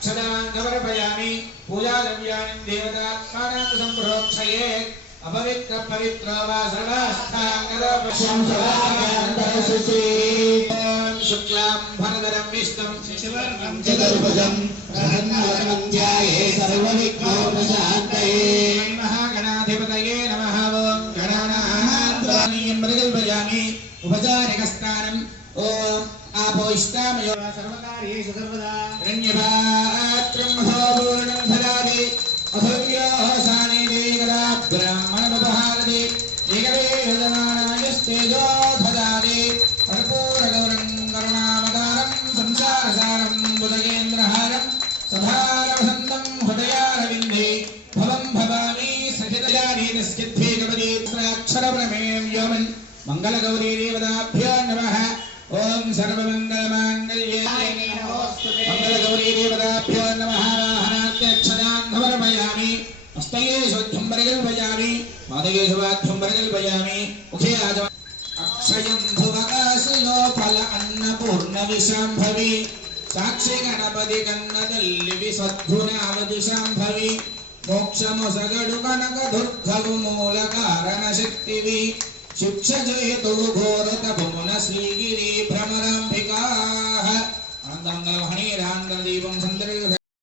अक्षदाङ्गवर्पयामि पूजाद्रव्याणि देवतात्मानां सम्प्रोक्षयेत् अपवित्र पवित्र वा सर्वास्थाङ्गरपश्यं शुक्लां भरदरं विष्णुं शिशुवर्णं चतुर्भुजं प्रसन्नवदनं ध्याये सर्वविघ्नोपशान्तये उपचारिकस्नानम् ॐ आपोष्टामयो सर्वकार्येषु सर्वदा रण्यपात्रं महोपूर्णं ददाति अथव्योः सानि देवरा ब्राह्मणमुपहारति एकवेदमानायस्तेजो ददाति कर्पूरगौरं करुणावतारं संसारसारं बुधगेन्द्रहारं सभारवसन्तं हृदयारविन्दे भवं भवामि सहितजानीतस्किद्भेगवतीत्राक्षरप्रमेयं व्योमन् मङ्गलगौरी मङ्गलगौरीदेवताभ्य नमः। ॐ सर्वमङ्गलमाङ्गल्ये। मङ्गलगौरीदेवताभ्यो नमः। वाहनाद्यक्षतां समर्पयामि हस्तये स्वध्वं परिकल्पयामि। पादये स्वाध्वं परिकल्पयामि। मुखे आदव अक्षयं भुवकासलोफल अन्नपूर्णविशाम्भवी साक्षि गणपति कन्नदल्लि विसद्गुणावधि शाम्भवी मोक्षमुसगडु कनकदुर्घवु मूलकारणशक्तिवि शिक्षजयतु घोरतभुवनश्रीगिरिभ्रमराम्बिकाः अनन्तरङ्गलवहणीरान्तदीपं सन्दर्भ